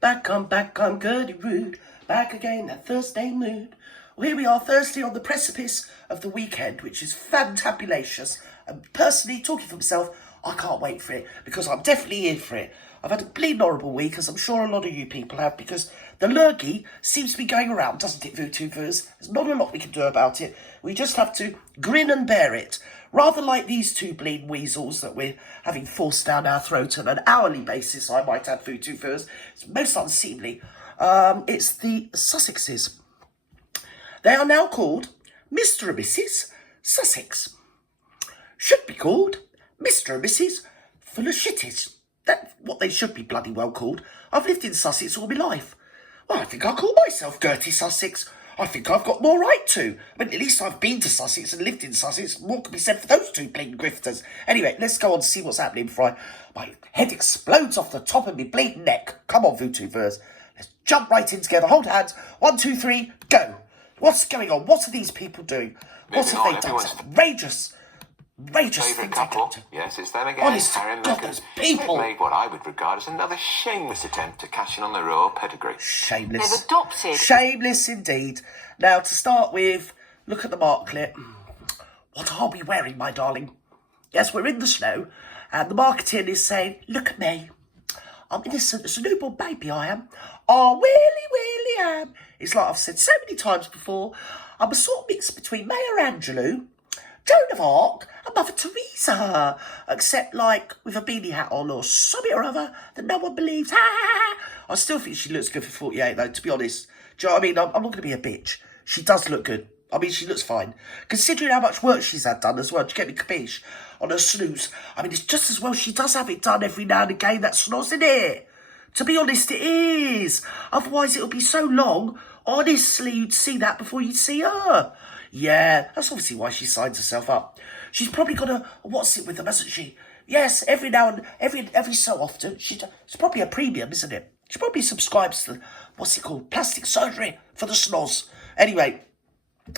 Back on Gertie Rude, back again, that Thursday mood. Well, here we are, Thursday on the precipice of the weekend, which is fantabulous. And personally, talking for myself, I can't wait for it, because I'm definitely in for it. I've had a bleeding horrible week, as I'm sure a lot of you people have, because the lurgy seems to be going around, doesn't it, VooTubers? There's not a lot we can do about it. We just have to grin and bear it. Rather like these two bleeding weasels that we're having forced down our throat on an hourly basis, I might add, VooTubers. It's most unseemly. It's the Sussexes. They are now called Mr. and Mrs. Sussex. Should be called Mr. and Mrs. Full of Shitties. That's what they should be bloody well called. I've lived in Sussex all my life. Well, I think I'll call myself Gertie Sussex. I think I've got more right to. I mean, at least I've been to Sussex and lived in Sussex. More can be said for those two bleeding grifters. Anyway, let's go on to see what's happening before my head explodes off the top of my bleeding neck. Come on, VooTubers. Let's jump right in together. Hold hands. 1, 2, 3, go. What's going on? What are these people doing? What have they done? It's outrageous. Outrageous things couple. Yes, it's them again. Honest to God, those people. They've made what I would regard as another shameless attempt to cash in on their royal pedigree. Shameless. They've adopted. Shameless indeed. Now, to start with, look at the marklet. What are we wearing, my darling? Yes, we're in the snow, and the marketing is saying, look at me. I'm innocent as a newborn baby, I am. I really am. It's like I've said so many times before. I'm a sort of mix between Maya Angelou, Joan of Arc, and Mother Teresa. Except, like, with a beanie hat on or something or other that no one believes. I still think she looks good for 48, though, to be honest. Do you know what I mean? I'm not going to be a bitch. She does look good. I mean, she looks fine. Considering how much work she's had done as well, to get me capiche, on her snooze. I mean, it's just as well she does have it done every now and again, that snoz in it. To be honest, it is. Otherwise, it'll be so long. Honestly, you'd see that before you'd see her. Yeah, that's obviously why she signs herself up. She's probably got a what's it with them, hasn't she? Yes, every now and every so often. It's probably a premium, isn't it? She probably subscribes to, what's it called, plastic surgery for the snoz. Anyway,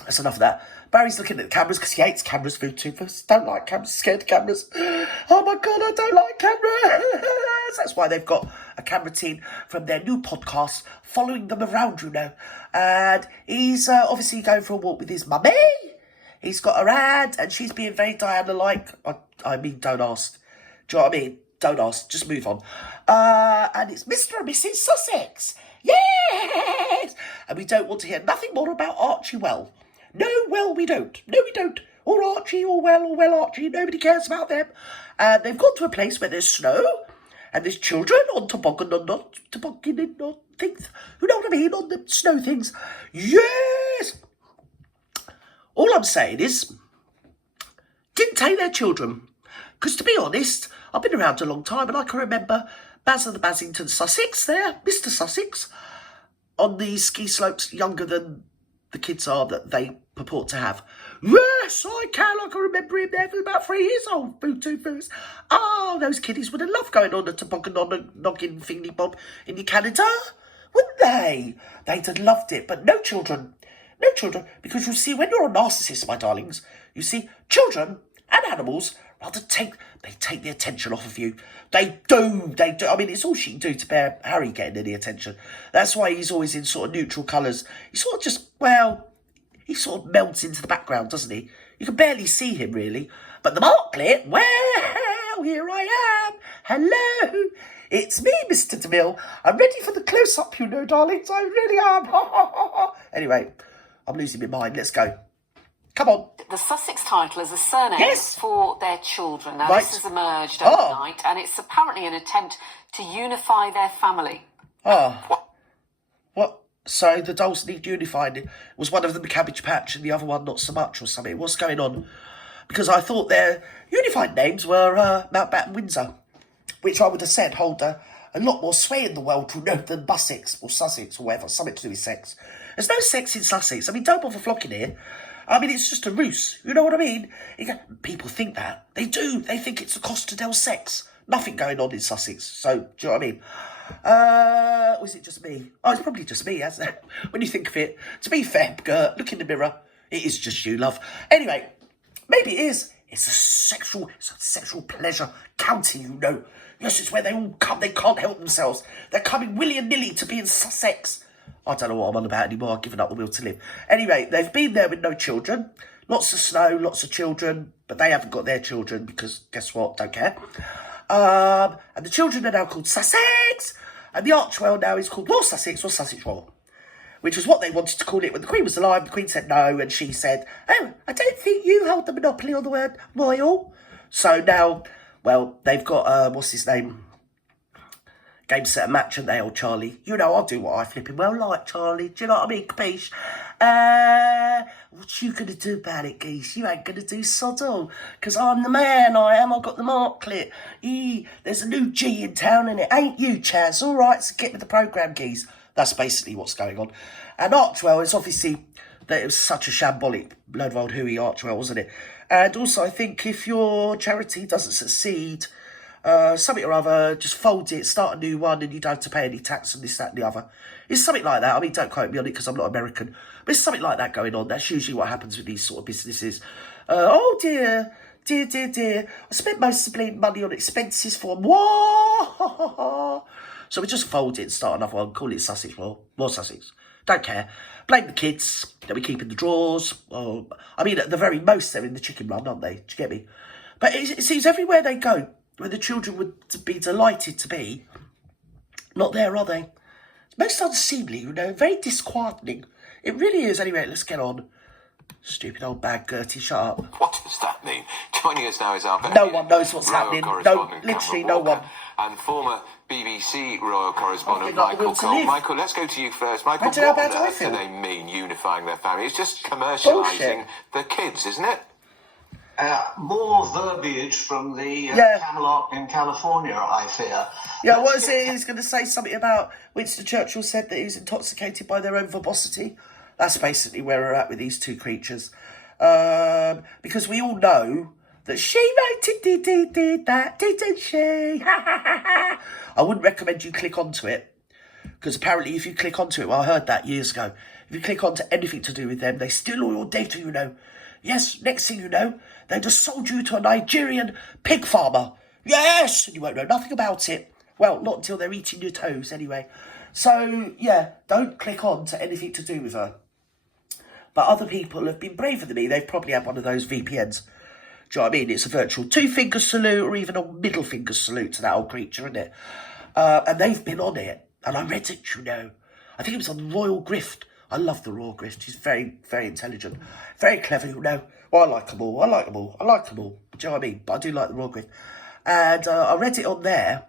that's enough of that. Barry's looking at the cameras because he hates cameras, VooTubers. Don't like cameras, scared of cameras. Oh my God, I don't like cameras. That's why they've got a camera team from their new podcast following them around, you know. And he's obviously going for a walk with his mummy. He's got her hand and she's being very Diana-like. I mean, don't ask. Do you know what I mean? Don't ask, just move on. And it's Mr. and Mrs. Sussex. Yes! And we don't want to hear nothing more about Archwell. No, well, we don't. No, we don't. Or Archie, or well, Archie. Nobody cares about them. And they've gone to a place where there's snow. And there's children on tobogganing on things. You know what I mean? On the snow things. Yes! All I'm saying is, didn't take their children. Because to be honest, I've been around a long time and I can remember Baz of the Basington Sussex there, Mr. Sussex, on the ski slopes younger than the kids are that they purport to have. Yes, I can remember him there for about 3 years old, VooTubers. Oh, those kiddies would have loved going on a toboggan on a noggin thingy bob in Canada, wouldn't they? They'd have loved it, but no children. No children, because you see, when you're a narcissist, my darlings, you see, children and animals rather take the attention off of you. They do. I mean, it's all she can do to bear Harry getting any attention. That's why he's always in sort of neutral colours. He sort of just, well, he sort of melts into the background, doesn't he? You can barely see him, really. But the marklet, well, here I am. Hello. It's me, Mr. DeMille. I'm ready for the close-up, you know, darlings. I really am. Anyway, I'm losing my mind. Let's go. Come on. The Sussex title is a surname for their children. Now, right. This has emerged overnight, and it's apparently an attempt to unify their family. Oh. What? So the dolls need unified. Was one of them Cabbage Patch and the other one not so much or something? What's going on? Because I thought their unified names were Mountbatten Windsor, which I would have said hold a lot more sway in the world, you know, than Bussex or Sussex or whatever, something to do with sex. There's no sex in Sussex. I mean, don't bother flocking here. I mean, it's just a ruse. You know what I mean? People think that. They do. They think it's a Costa del Sex. Nothing going on in Sussex. So, do you know what I mean? Was it just me? Oh, it's probably just me, hasn't it? When you think of it. To be fair, Gert, look in the mirror. It is just you, love. Anyway, maybe it is. It's a sexual pleasure county, you know. Yes, it's where they all come. They can't help themselves. They're coming willy-nilly to be in Sussex. I don't know what I'm on about anymore. I've given up the will to live. Anyway, they've been there with no children. Lots of snow, lots of children, but they haven't got their children because, guess what, don't care. And the children are now called Sussex, and the archwell now is called Royal Sussex or Sussex Royal, which was what they wanted to call it when the Queen was alive. The Queen said no, and she said, oh, I don't think you hold the monopoly on the word royal. So now, well, they've got, what's his name? Game, set, and match, and they, old Charlie. You know, I'll do what I flipping well like, Charlie. Do you know what I mean, capiche? What you gonna do about it, geese? You ain't gonna do sod all. Because I'm the man, I am. I've got the marklet. There's a new G in town, and it ain't you, Chaz. All right, so get with the programme, geese. That's basically what's going on. And Archwell, it's obviously that it was such a shambolic load of old hooey Archwell, wasn't it? And also, I think if your charity doesn't succeed, something or other, just fold it, start a new one, and you don't have to pay any tax on this, that, and the other. It's something like that. I mean, don't quote me on it because I'm not American, but it's something like that going on. That's usually what happens with these sort of businesses. Oh dear, dear, dear, dear. I spent most of the bleeding money on expenses for them. Whoa! So we just fold it and start another one, call it Sussex, well, more Sussex. Don't care. Blame the kids that we keep in the drawers. Oh, I mean, at the very most, they're in the chicken run, aren't they? Do you get me? But it seems everywhere they go, where the children would be delighted to be, not there, are they? It's most unseemly, you know, very disquieting. It really is. Anyway, let's get on. Stupid old bag, Gertie, shut up. What does that mean? Joining us now is our... No one knows what's happening. No, literally no one. And former BBC royal correspondent I've got Michael the will to Cole. live. Michael, let's go to you first. Michael, Imagine how what bad on I earth do feel. they mean unifying their family? It's just commercialising the kids, isn't it? More verbiage from the Camelot in California, I fear. Yeah, what is it? He's going to say something about Winston Churchill said that he was intoxicated by their own verbosity. That's basically where we're at with these two creatures. Because we all know that she did that, didn't she? I wouldn't recommend you click onto it. Because apparently if you click onto it, well, I heard that years ago. If you click onto anything to do with them, they steal all your data, you know. Yes, next thing you know, they just sold you to a Nigerian pig farmer. Yes! And you won't know nothing about it. Well, not until they're eating your toes, anyway. So, yeah, don't click on to anything to do with her. But other people have been braver than me. They've probably had one of those VPNs. Do you know what I mean? It's a virtual two-finger salute or even a middle-finger salute to that old creature, isn't it? And they've been on it. And I read it, you know. I think it was on Royal Grift. I love the Royal Grift. He's very, very intelligent. Very clever, you know. Well, I like them all. I like them all. I like them all. Do you know what I mean? But I do like the Royal Grift. And I read it on there.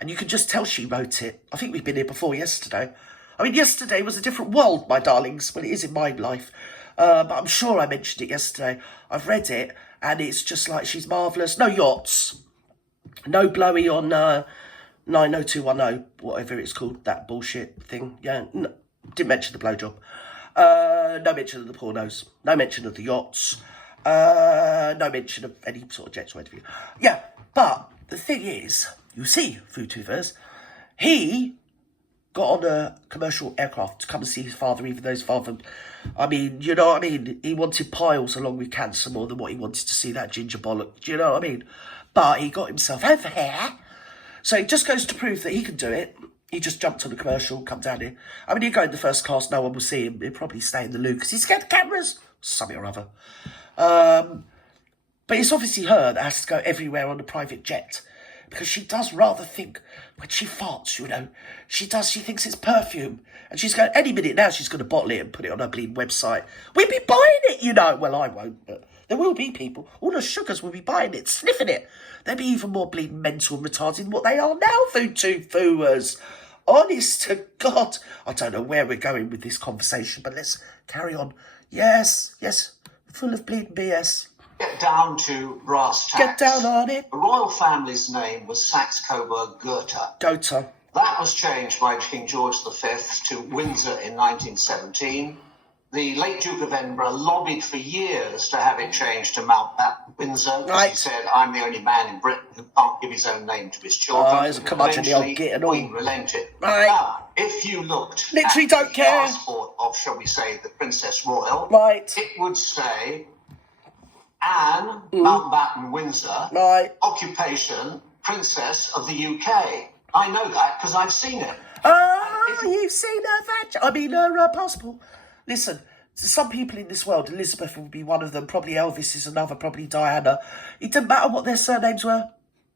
And you can just tell she wrote it. I think we've been here before yesterday. I mean, yesterday was a different world, my darlings. Well, it is in my life. But I'm sure I mentioned it yesterday. I've read it. And it's just like she's marvellous. No yachts. No blowy on 90210. Whatever it's called. That bullshit thing. Yeah. No. Didn't mention the blowjob. No mention of the pornos. No mention of the yachts. No mention of any sort of jets or anything. Yeah, but the thing is, you see, Food Toothers, he got on a commercial aircraft to come and see his father, even though his father, I mean, you know what I mean? He wanted piles along with cancer more than what he wanted to see that ginger bollock. Do you know what I mean? But he got himself over here. So it just goes to prove that he can do it. He just jumped on the commercial, come down here. I mean, he'd go in the first class, no one will see him. He'd probably stay in the loo because he's scared of cameras. Something or other. But it's obviously her that has to go everywhere on a private jet. Because she does rather think, when she farts, you know, she thinks it's perfume. And she's going, any minute now, she's going to bottle it and put it on her bleeding website. We'll be buying it, you know. Well, I won't, but there will be people. All the sugars will be buying it, sniffing it. They'll be even more bleeding mental and retarded than what they are now, Food Toothers. Honest to God. I don't know where we're going with this conversation, but let's carry on. Yes, full of bleeding BS. Get down to brass tacks. Get down on it. The royal family's name was Saxe-Coburg-Gotha. Gotha. That was changed by King George V to Windsor in 1917. The late Duke of Edinburgh lobbied for years to have it changed to Mountbatten Windsor. Because he said, I'm the only man in Britain who can't give his own name to his children. Oh, there's a curmudgeon, the old git and all. Queen relented. Right. Now, if you looked literally at don't the care. passport of, shall we say, the Princess Royal, right, it would say Anne Mountbatten Windsor, right, occupation Princess of the UK. I know that because I've seen it. Oh, you've seen her passport. Listen, some people in this world, Elizabeth would be one of them, probably Elvis is another, probably Diana. It doesn't matter what their surnames were.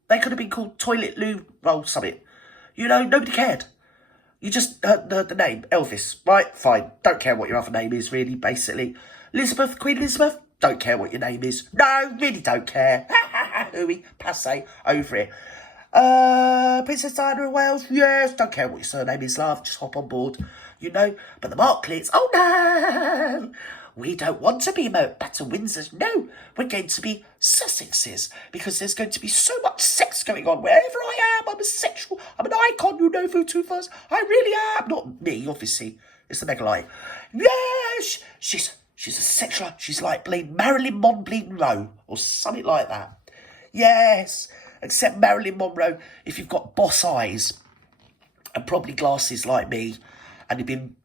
They could have been called Toilet Loo Roll something. You know, nobody cared. You just heard the name, Elvis, right? Fine. Don't care what your other name is, really, basically. Elizabeth, Queen Elizabeth, don't care what your name is. No, really don't care. Hooey, passe, over it. Princess Diana of Wales, yes, don't care what your surname is, love, just hop on board, you know. But the Marklets, oh no, we don't want to be Mountbatten Windsors, no, we're going to be Sussexes, because there's going to be so much sex going on wherever I am. I'm a sexual, I'm an icon, you know, Vootufers, I really am. Not me, obviously, it's the meghan. Yes, she's a sexual, she's like Marilyn Monroe, or something like that. Yes. Except Marilyn Monroe, if you've got boss eyes and probably glasses like me, and you've been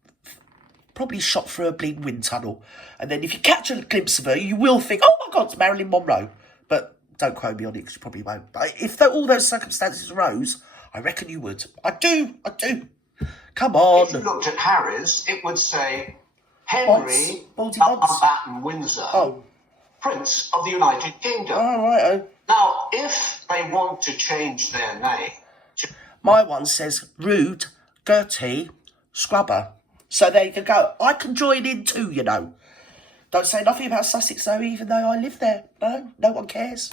probably shot through a bleeding wind tunnel, and then if you catch a glimpse of her, you will think, oh my God, it's Marilyn Monroe. But don't quote me on it, because you probably won't. But if all those circumstances arose, I reckon you would. I do. Come on. If you looked at Harry's, it would say Henry Mountbatten Windsor, Prince of the United Kingdom. Oh, right. Now, if they want to change their name... My one says Rude, Gertie, Scrubber. So there you can go. I can join in too, you know. Don't say nothing about Sussex, though, even though I live there. No one cares.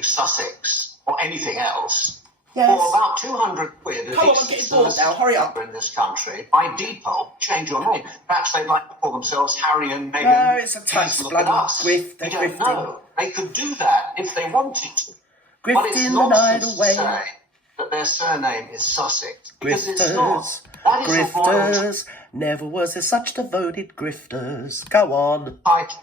Sussex or anything else. Yes. For about 200 quid, Come on, I'm getting bored now. Hurry up. In this country, by default, change your name. Perhaps they'd like to call themselves Harry and Meghan. No, it's a tax bloody grift. They don't know. They could do that if they wanted to. But it's Grifting the night away. To say that their surname is Sussex. Because it's Grifters, not. That is a royal grifters. Never was there such devoted grifters. Go on. title.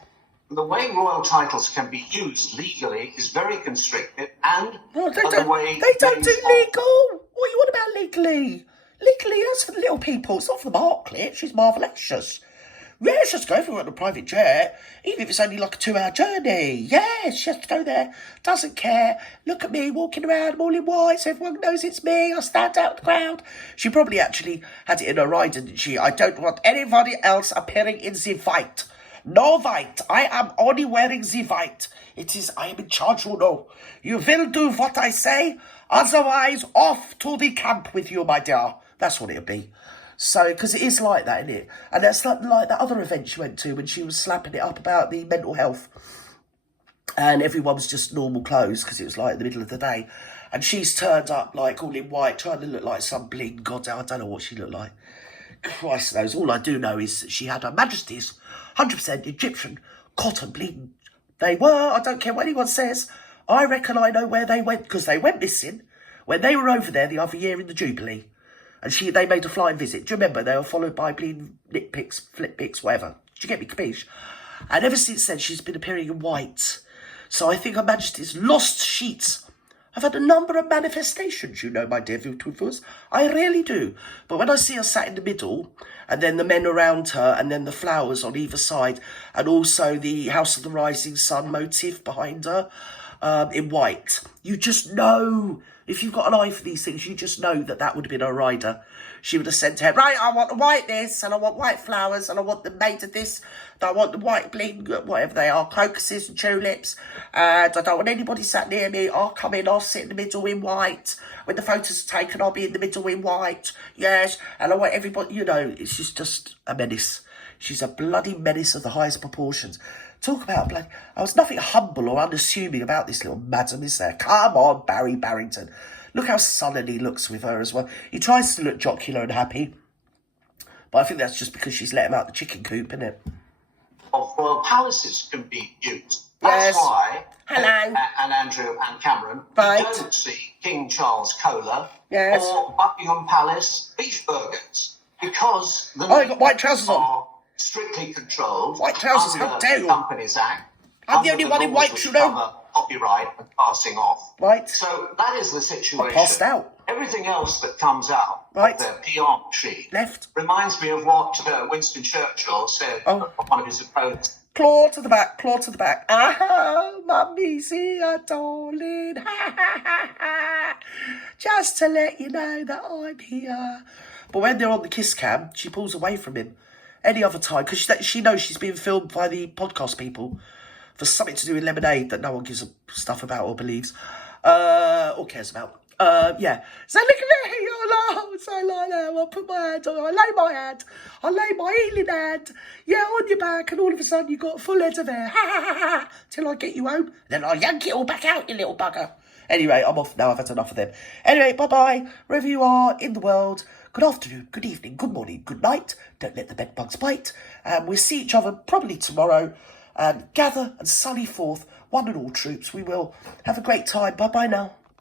The way royal titles can be used legally is very constricted, and No, they the don't way do legal. What are you on about legally? Legally, that's for the little people. It's not for the Marklet. She's marvellous. Yes, she has to go everywhere on a private jet, even if it's only like a 2-hour journey. Yes, she has to go there. Doesn't care. Look at me walking around, I'm all in white, so everyone knows it's me. I stand out in the crowd. She probably actually had it in her rider, didn't she? I don't want anybody else appearing in the white. No white. I am only wearing the white. I am in charge, you know. You will do what I say, otherwise off to the camp with you, my dear. That's what it'll be. So, because it is like that, isn't it? And that's like that other event she went to when she was slapping it up about the mental health. And everyone was just normal clothes because it was like the middle of the day. And she's turned up like all in white, trying to look like some bleeding god. I don't know what she looked like. Christ knows. All I do know is that she had Her Majesty's 100% Egyptian cotton bleeding. They were. I don't care what anyone says. I reckon I know where they went because they went missing when they were over there the other year in the Jubilee. And they made a flying visit. Do you remember? They were followed by bleeding nitpicks, flip picks, whatever. Did you get me, capiche? And ever since then, she's been appearing in white. So I think Her Majesty's lost sheets. I've had a number of manifestations, you know, my dear Vootufers. I really do. But when I see her sat in the middle, and then the men around her, and then the flowers on either side, and also the House of the Rising Sun motif behind her, in white, you just know. If you've got an eye for these things, you just know that that would have been her rider. She would have said to her, right, I want the white this, and I want white flowers, and I want them made of this, and I want the white bling, whatever they are, crocuses and tulips, and I don't want anybody sat near me. I'll come in, I'll sit in the middle in white. When the photos are taken, I'll be in the middle in white. Yes, and I want everybody, you know, she's just a menace. She's a bloody menace of the highest proportions. Talk about bloody... I was nothing humble or unassuming about this little madam, is there? Come on, Barry Barrington. Look how sullen he looks with her as well. He tries to look jocular and happy. But I think that's just because she's let him out the chicken coop, isn't it? Of royal palaces can be used. That's why... Hello. And Andrew and Cameron Right. don't see King Charles Cola Yes. or Buckingham Palace beef burgers. Because the Oh, you got white trousers on. are strictly controlled White trousers, how under dare the you. Companies Act. I'm the under only one in rules white, which you know. cover copyright and passing off. Right. So that is the situation. passed out. Everything else that comes out Right. of their PR machine Left. reminds me of what Winston Churchill said Oh. of one of his opponents. Claw to the back, claw to the back. Ah, mummy's here, darling. Just to let you know that I'm here. But when they're on the kiss cam, she pulls away from him. Any other time, because she knows she's being filmed by the podcast people for something to do with lemonade that no one gives a stuff about or believes, or cares about. Yeah. So look at me, so like that. I'll put my hand on, I lay my healing hand, yeah, on your back, and all of a sudden you got a full head of hair, till I get you home, then I'll yank it all back out, you little bugger. Anyway, I'm off now, I've had enough of them. Anyway, bye-bye, wherever you are in the world, good afternoon, good evening, good morning, good night, don't let the bed bugs bite, and we'll see each other probably tomorrow, and gather and sally forth, one and all troops, we will have a great time, bye-bye now.